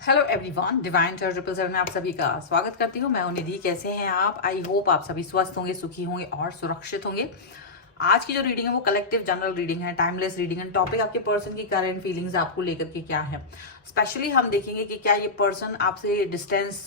Hello everyone, divine charge 777 में आप सभी का स्वागत करती हूँ। मैं हूं निधि। कैसे हैं आप? आई होप आप सभी स्वस्थ होंगे, सुखी होंगे और सुरक्षित होंगे। आज की जो रीडिंग है वो कलेक्टिव जनरल रीडिंग है, टाइमलेस रीडिंग है। टॉपिक आपके पर्सन की करंट फीलिंग्स आपको लेकर के क्या है। स्पेशली हम देखेंगे कि क्या ये पर्सन आपसे डिस्टेंस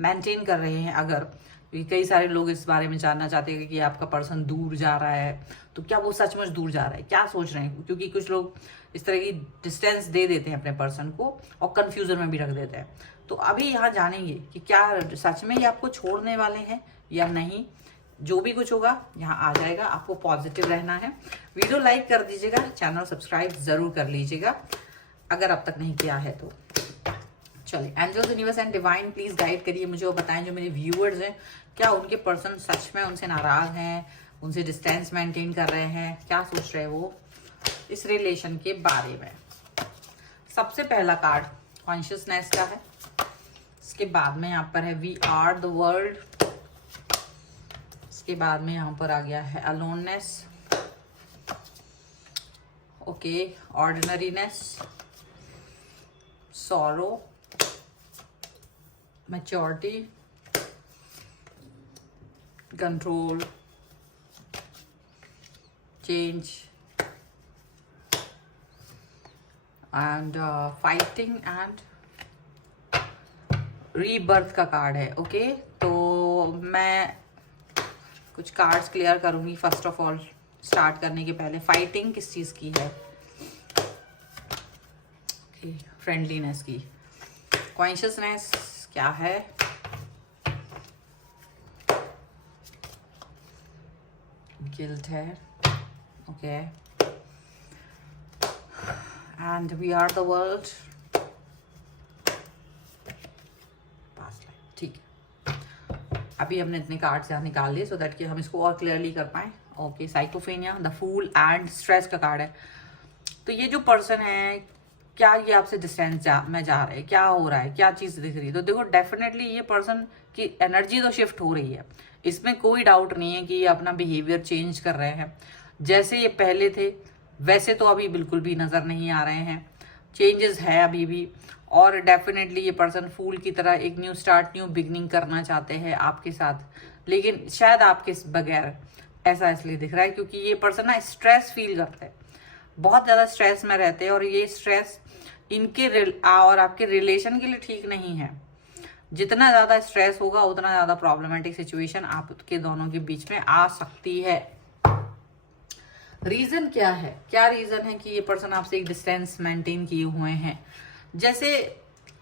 मेंटेन कर रहे हैं। अगर कई सारे लोग इस बारे में जानना चाहते हैं कि आपका पर्सन दूर जा रहा है, तो क्या वो सचमुच दूर जा रहा है, क्या सोच रहे हैं। क्योंकि कुछ लोग इस तरह की डिस्टेंस दे देते हैं अपने पर्सन को और कंफ्यूजन में भी रख देते हैं। तो अभी यहाँ जानेंगे कि क्या सच में ये आपको छोड़ने वाले हैं या नहीं। जो भी कुछ होगा यहाँ आ जाएगा। आपको पॉजिटिव रहना है। वीडियो लाइक कर दीजिएगा, चैनल सब्सक्राइब जरूर कर लीजिएगा अगर अब तक नहीं किया है तो। चलिए, angels, universe and divine please guide करिए मुझे और बताएं जो मेरे व्यूअर्स हैं, क्या उनके पर्सन सच में उनसे नाराज हैं, उनसे डिस्टेंस मेंटेन कर रहे हैं, क्या सोच रहे हैं वो इस रिलेशन के बारे में। सबसे पहला कार्ड कॉन्शियसनेस का है। इसके बाद में यहाँ पर है वी आर द वर्ल्ड। इसके बाद में यहाँ पर आ गया है aloneness, okay, ordinariness, sorrow, maturity, control, change and fighting and rebirth का कार्ड है। ओके, तो मैं कुछ कार्ड्स क्लियर करूंगी। फर्स्ट ऑफ ऑल, स्टार्ट करने के पहले, फाइटिंग किस चीज की है? ओके, फ्रेंडलीनेस की। कॉन्शियसनेस क्या है? गिल्ट है। Okay, and we are the world. ठीक है, अभी हमने इतने कार्ड्स यहाँ निकाल लिए सो दैट कि हम इसको और क्लियरली कर पाए। ओके, साइकोफेनिया, द फूल एंड स्ट्रेस का कार्ड है। तो ये जो पर्सन है, क्या ये आपसे डिस्टेंस में जा रहे हैं, क्या हो रहा है, क्या चीज दिख रही है? तो देखो, डेफिनेटली ये पर्सन की एनर्जी तो शिफ्ट हो रही है, इसमें कोई डाउट नहीं है कि ये अपना बिहेवियर चेंज कर रहे हैं। जैसे ये पहले थे वैसे तो अभी बिल्कुल भी नजर नहीं आ रहे हैं। चेंजेस है अभी भी। और डेफिनेटली ये पर्सन फूल की तरह एक न्यू स्टार्ट, न्यू बिगनिंग करना चाहते हैं आपके साथ, लेकिन शायद आपके बगैर। ऐसा इसलिए दिख रहा है क्योंकि ये पर्सन ना स्ट्रेस फील करते हैं, बहुत ज्यादा स्ट्रेस में रहते हैं और ये स्ट्रेस इनके और आपके रिलेशन के लिए ठीक नहीं है। जितना ज्यादा स्ट्रेस होगा उतना ज्यादा प्रॉब्लमेटिक सिचुएशन आपके दोनों के बीच में आ सकती है। रीजन क्या है? क्या रीजन है कि ये पर्सन आपसे एक डिस्टेंस मेंटेन किए हुए हैं? जैसे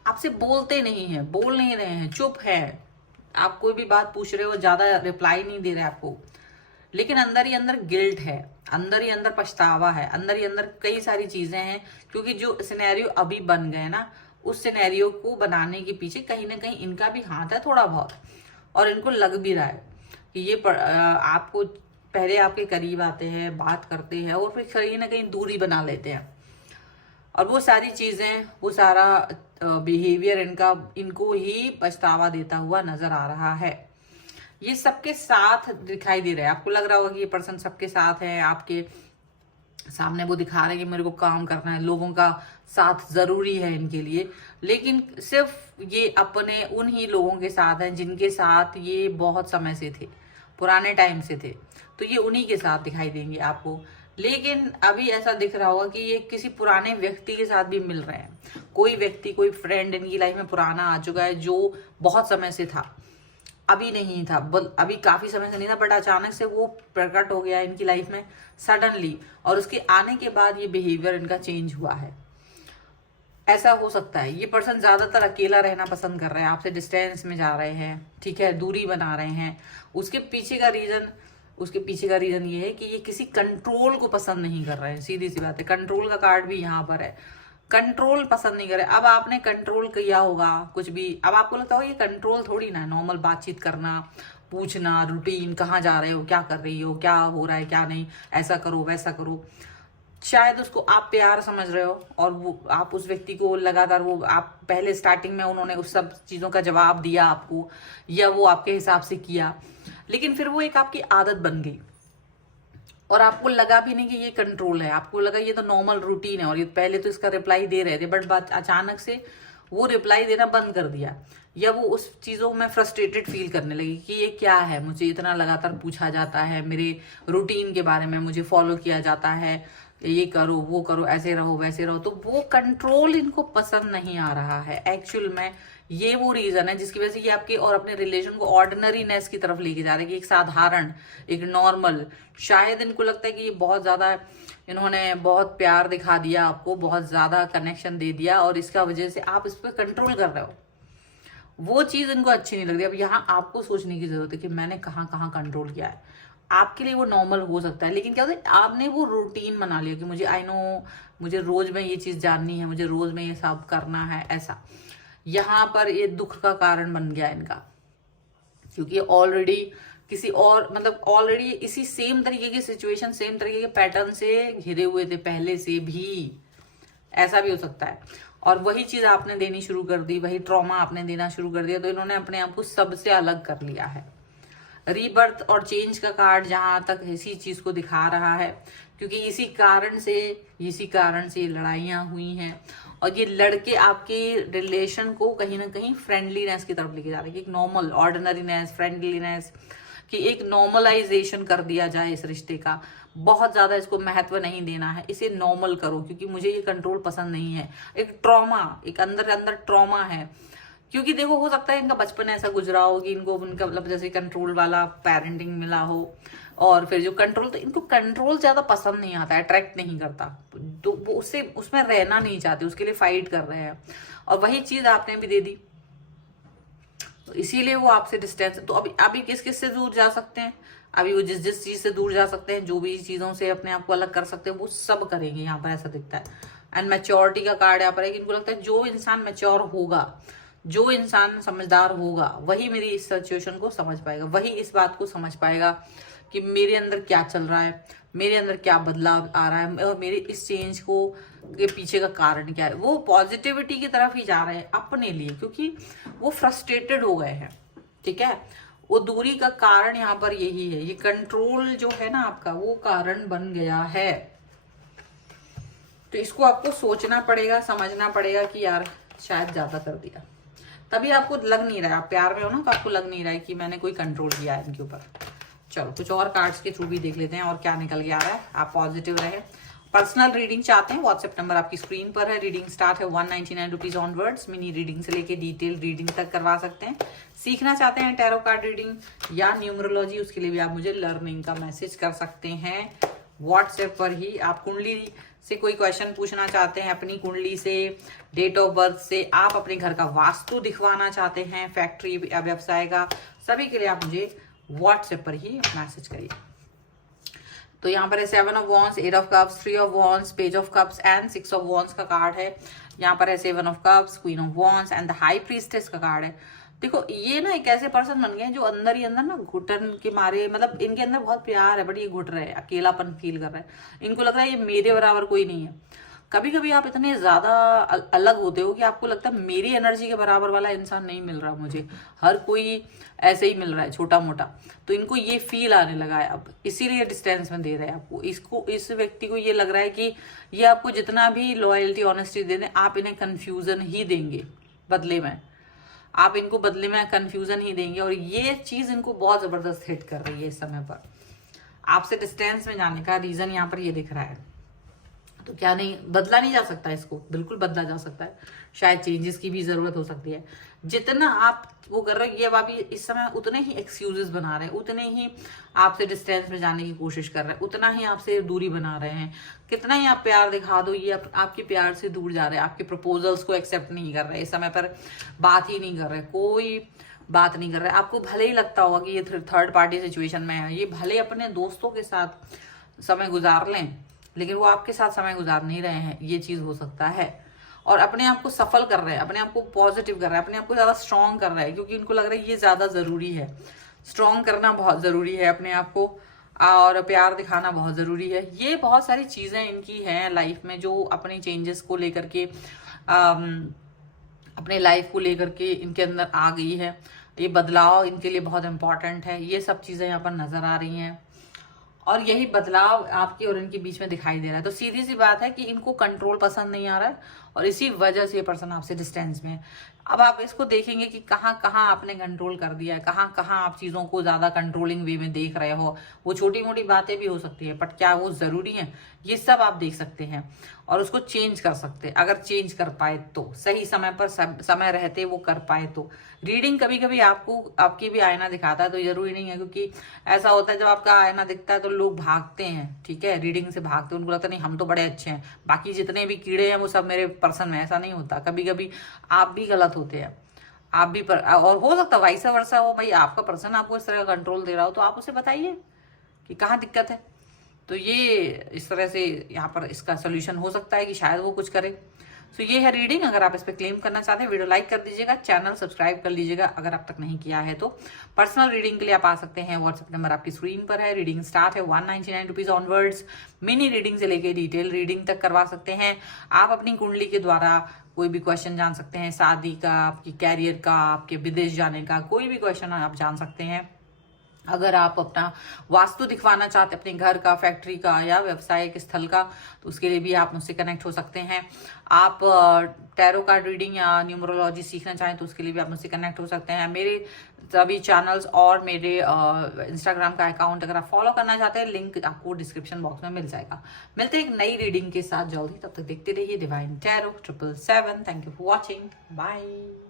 आपसे बोलते नहीं है, बोल नहीं रहे हैं, चुप है। आप कोई भी बात पूछ रहे हो, ज्यादा रिप्लाई नहीं दे रहे आपको, लेकिन अंदर ही अंदर गिल्ट है, अंदर ही अंदर पछतावा है, अंदर ही अंदर कई सारी चीजें हैं। क्योंकि जो सिनेरियो अभी बन गए ना, उस सिनेरियो को बनाने के पीछे कहीं ना कहीं इनका भी हाथ है थोड़ा बहुत। और इनको लग भी रहा है कि ये आपको पहले आपके करीब आते हैं, बात करते हैं और फिर कहीं ना कहीं दूरी बना लेते हैं। और वो सारी चीजें, वो सारा बिहेवियर इनको ही पछतावा देता हुआ नजर आ रहा है। ये सबके साथ दिखाई दे रहा है। आपको लग रहा होगा कि ये पर्सन सबके साथ है, आपके सामने वो दिखा रहे हैं कि मेरे को काम करना है, लोगों का साथ जरूरी है इनके लिए, लेकिन सिर्फ ये अपने उन ही लोगों के साथ हैं जिनके साथ ये बहुत समय से थे, पुराने टाइम से थे। तो ये उन्हीं के साथ दिखाई देंगे आपको। लेकिन अभी ऐसा दिख रहा होगा कि ये किसी पुराने व्यक्ति के साथ भी मिल रहे हैं। कोई व्यक्ति, कोई फ्रेंड इनकी लाइफ में पुराना आ चुका है जो बहुत समय से था, अभी नहीं था, अभी काफी समय से नहीं था, बट अचानक से वो प्रकट हो गया इनकी लाइफ में सडनली। और उसके आने के बाद ये बिहेवियर इनका चेंज हुआ है। ऐसा हो सकता है ये पर्सन ज्यादातर अकेला रहना पसंद कर रहे हैं, आपसे डिस्टेंस में जा रहे हैं, ठीक है, दूरी बना रहे हैं। उसके पीछे का रीजन ये है कि ये किसी कंट्रोल को पसंद नहीं कर रहे हैं। सीधी सी बात है, कंट्रोल का कार्ड भी यहाँ पर है। कंट्रोल पसंद नहीं करे। अब आपने कंट्रोल किया होगा कुछ भी, अब आपको लगता होगा ये कंट्रोल थोड़ी ना है, नॉर्मल बातचीत करना, पूछना, रूटीन, कहाँ जा रहे हो, क्या कर रही हो, क्या हो रहा है, क्या नहीं, ऐसा करो वैसा करो। शायद उसको आप प्यार समझ रहे हो और वो आप उस व्यक्ति को लगातार, वो आप पहले स्टार्टिंग में उन्होंने उस सब चीजों का जवाब दिया आपको या वो आपके हिसाब से किया, लेकिन फिर वो एक आपकी आदत बन गई और आपको लगा भी नहीं कि ये कंट्रोल है। आपको लगा ये तो नॉर्मल रूटीन है और ये पहले तो इसका रिप्लाई दे रहे थे, बट बात अचानक से वो रिप्लाई देना बंद कर दिया, या वो उस चीज़ों में फ्रस्ट्रेटेड फील करने लगी कि ये क्या है, मुझे इतना लगातार पूछा जाता है, मेरे रूटीन के बारे में मुझे फॉलो किया जाता है, ये करो वो करो, ऐसे रहो वैसे रहो, तो वो कंट्रोल इनको पसंद नहीं आ रहा है। एक्चुअल में ये वो रीजन है जिसकी वजह से ये आपके और अपने रिलेशन को ऑर्डिनरीनेस की तरफ लेके जा रहे हैं, कि एक साधारण, एक नॉर्मल, शायद इनको लगता है कि ये बहुत ज्यादा, इन्होंने बहुत प्यार दिखा दिया आपको, बहुत ज्यादा कनेक्शन दे दिया, और इसका वजह से आप इस पर कंट्रोल कर रहे हो। वो चीज इनको अच्छी नहीं लग रही। अब यहाँ आपको सोचने की जरूरत है कि मैंने कहाँ कहाँ कंट्रोल किया है। आपके लिए वो नॉर्मल हो सकता है, लेकिन क्या होता है, आपने वो रूटीन बना लिया कि मुझे आई नो, मुझे रोज में ये चीज जाननी है, मुझे रोज में ये सब करना है, ऐसा। यहाँ पर ये दुख का कारण बन गया इनका, क्योंकि ऑलरेडी किसी और, मतलब ऑलरेडी इसी सेम तरीके की सिचुएशन, सेम तरीके के पैटर्न से घिरे हुए थे पहले से भी, ऐसा भी हो सकता है। और वही चीज आपने देनी शुरू कर दी, वही ट्रॉमा आपने देना शुरू कर दिया, तो इन्होंने अपने आप को सबसे अलग कर लिया है। रीबर्थ और चेंज का कार्ड जहां तक इसी चीज को दिखा रहा है, क्योंकि इसी कारण से लड़ाइयां हुई हैं, और ये लड़के आपके रिलेशन को कहीं ना कहीं फ्रेंडलीनेस की तरफ लेके जा रहे हैं, एक नॉर्मल, ऑर्डिनरीनेस, फ्रेंडलीनेस कि एक नॉर्मलाइजेशन कर दिया जाए इस रिश्ते का। बहुत ज्यादा इसको महत्व नहीं देना है, इसे नॉर्मल करो, क्योंकि मुझे ये कंट्रोल पसंद नहीं है। एक ट्रॉमा, एक अंदर अंदर ट्रॉमा है, क्योंकि देखो हो सकता है इनका बचपन ऐसा गुजरा हो कि इनको उनका मतलब जैसे कंट्रोल वाला पेरेंटिंग मिला हो, और फिर जो कंट्रोल, तो इनको कंट्रोल ज्यादा पसंद नहीं आता, अट्रैक्ट नहीं करता, तो वो उससे उसमें रहना नहीं चाहते, उसके लिए फाइट कर रहे हैं, और वही चीज आपने भी दे दी, तो इसीलिए वो आपसे डिस्टेंस। तो अभी किस किस से दूर जा सकते हैं, अभी वो जिस जिस चीज से दूर जा सकते हैं, जो भी चीजों से अपने आप को अलग कर सकते हैं, वो सब करेंगे, यहाँ पर ऐसा दिखता है। एंड मैच्योरिटी का कार्ड यहाँ पर है कि इनको लगता है जो इंसान मैच्योर होगा, जो इंसान समझदार होगा, वही मेरी इस सिचुएशन को समझ पाएगा, वही इस बात को समझ पाएगा कि मेरे अंदर क्या चल रहा है, मेरे अंदर क्या बदलाव आ रहा है, और मेरे इस चेंज को के पीछे का कारण क्या है। वो पॉजिटिविटी की तरफ ही जा रहे हैं अपने लिए, क्योंकि वो फ्रस्ट्रेटेड हो गए हैं, ठीक है। वो दूरी का कारण यहाँ पर यही है, ये कंट्रोल जो है ना आपका, वो कारण बन गया है। तो इसको आपको सोचना पड़ेगा, समझना पड़ेगा कि यार शायद ज्यादा कर दिया, तभी आपको लग नहीं रहा है, आप प्यार में हो ना, तो आपको लग नहीं रहा है कि मैंने कोई कंट्रोल किया है इनके ऊपर। चलो कुछ और कार्ड्स के थ्रू भी देख लेते हैं और क्या निकल के आ रहा है। आप पॉजिटिव रहे। पर्सनल रीडिंग चाहते हैं, व्हाट्सएप नंबर आपकी स्क्रीन पर है। रीडिंग स्टार्ट है 199 रुपीज ऑनवर्ड्स। मिनी रीडिंग से लेके डिटेल रीडिंग तक करवा सकते हैं। सीखना चाहते हैं टैरो कार्ड रीडिंग या न्यूमरोलॉजी, उसके लिए भी आप मुझे लर्निंग का मैसेज कर सकते हैं व्हाट्सएप पर ही। आप कुंडली से कोई क्वेश्चन पूछना चाहते हैं, अपनी कुंडली से, डेट ऑफ बर्थ से, आप अपने घर का वास्तु दिखवाना चाहते हैं, फैक्ट्री या व्यवसाय का, सभी के लिए आप मुझे व्हाट्सएप पर ही मैसेज करिए। तो यहाँ पर है 7 of wands, 8 of cups, 3 of wands, page of cups and 6 of wands का कार्ड है। यहाँ पर है 7 of cups, queen of wands and the high priestess का कार्ड है। देखो ये ना एक ऐसे पर्सन बन गए हैं जो अंदर ही अंदर ना घुटन के मारे, मतलब इनके अंदर बहुत प्यार है बट ये घुट रहे हैं, अकेलापन फील कर रहे हैं। इनको लग रहा है ये मेरे बराबर कोई नहीं है। कभी कभी आप इतने ज्यादा अलग होते हो कि आपको लगता है मेरी एनर्जी के बराबर वाला इंसान नहीं मिल रहा मुझे, हर कोई ऐसे ही मिल रहा है छोटा मोटा। तो इनको ये फील आने लगा है अब, इसीलिए डिस्टेंस में दे रहे हैं आपको। इस व्यक्ति को ये लग रहा है कि ये आपको जितना भी लॉयल्टी ऑनेस्टी दे दें, आप इन्हें कंफ्यूजन ही देंगे बदले में, आप इनको बदले में कंफ्यूजन ही देंगे। और ये चीज इनको बहुत जबरदस्त हिट कर रही है इस समय पर। आपसे डिस्टेंस में जाने का रीजन यहाँ पर ये दिख रहा है। तो क्या नहीं, बदला नहीं जा सकता, इसको बिल्कुल बदला जा सकता है, शायद चेंजेस की भी जरूरत हो सकती है। जितना आप वो कर रहे हो, ये अब आप इस समय उतने ही एक्सक्यूजेस बना रहे हैं, उतने ही आपसे डिस्टेंस में जाने की कोशिश कर रहे हैं, उतना ही आपसे दूरी बना रहे हैं। कितना ही आप प्यार दिखा दो, ये आपके प्यार से दूर जा रहे हैं, आपके प्रपोजल्स को एक्सेप्ट नहीं कर रहे, इस समय पर बात ही नहीं कर रहे, कोई बात नहीं कर रहे। आपको भले ही लगता होगा कि ये थर्ड पार्टी सिचुएशन में है, ये भले अपने दोस्तों के साथ समय गुजार लें, लेकिन वो आपके साथ समय गुजार नहीं रहे हैं, ये चीज हो सकता है। और अपने आप को सफल कर रहे हैं, अपने आप को पॉजिटिव कर रहे हैं, अपने आप को ज्यादा स्ट्रॉन्ग कर रहे हैं, क्योंकि इनको लग रहा है ये ज्यादा जरूरी है, स्ट्रॉन्ग करना बहुत जरूरी है अपने आप को, और प्यार दिखाना बहुत जरूरी है। ये बहुत सारी चीजें इनकी हैं लाइफ में जो अपनी चेंजेस को लेकर के, अपने लाइफ को लेकर के इनके अंदर आ गई है। ये बदलाव इनके लिए बहुत इंपॉर्टेंट है, ये सब चीजें यहाँ पर नजर आ रही हैं, और यही बदलाव आपके और इनके बीच में दिखाई दे रहा है। तो सीधी सी बात है कि इनको कंट्रोल पसंद नहीं आ रहा है, और इसी वजह से ये पर्सन आपसे डिस्टेंस में है। अब आप इसको देखेंगे कि कहाँ कहाँ आपने कंट्रोल कर दिया है, कहाँ कहाँ आप चीज़ों को ज़्यादा कंट्रोलिंग वे में देख रहे हो। वो छोटी मोटी बातें भी हो सकती है, बट क्या वो ज़रूरी है, ये सब आप देख सकते हैं और उसको चेंज कर सकते हैं। अगर चेंज कर पाए तो, सही समय पर समय रहते वो कर पाए तो। रीडिंग कभी कभी आपको आपकी भी आईना दिखाता है, तो जरूरी नहीं है, क्योंकि ऐसा होता है जब आपका आईना दिखता है तो लोग भागते हैं, ठीक है, रीडिंग से भागते हैं। उनको लगता नहीं हम तो बड़े अच्छे हैं, बाकी जितने भी कीड़े हैं वो सब मेरे पर्सन में। ऐसा नहीं होता, कभी कभी आप भी गलत होते हैं, आप भी और हो सकता है वाइस वर्सा हो। भाई आपका पर्सन आपको इस तरह का कंट्रोल दे रहा हो तो आप उसे बताइए कि कहाँ दिक्कत है। तो ये इस तरह से यहाँ पर इसका सोल्यूशन हो सकता है कि शायद वो कुछ करे। तो ये है रीडिंग। अगर आप इस पर क्लेम करना चाहते हैं, वीडियो लाइक कर दीजिएगा, चैनल सब्सक्राइब कर लीजिएगा अगर आप तक नहीं किया है तो। पर्सनल रीडिंग के लिए आप आ सकते हैं, व्हाट्सएप नंबर आपकी स्क्रीन पर है। रीडिंग स्टार्ट है 199 रुपीज ऑनवर्ड्स। मिनी रीडिंग से लेके डिटेल रीडिंग तक करवा सकते हैं। आप अपनी कुंडली के द्वारा कोई भी क्वेश्चन जान सकते हैं, शादी का, आपकी कैरियर का, आपके विदेश जाने का, कोई भी क्वेश्चन आप जान सकते हैं। अगर आप अपना वास्तु दिखवाना चाहते हैं, अपने घर का, फैक्ट्री का या व्यवसायिक स्थल का, तो उसके लिए भी आप मुझसे कनेक्ट हो सकते हैं। आप टैरो कार्ड रीडिंग या न्यूमरोलॉजी सीखना चाहें तो उसके लिए भी आप मुझसे कनेक्ट हो सकते हैं। मेरे सभी चैनल्स और मेरे इंस्टाग्राम का अकाउंट अगर आप फॉलो करना चाहते हैं, लिंक आपको डिस्क्रिप्शन बॉक्स में मिल जाएगा। मिलते हैं एक नई रीडिंग के साथ जल्दी, तब तक देखते रहिए divine tarot 777। Thank you for watching, bye.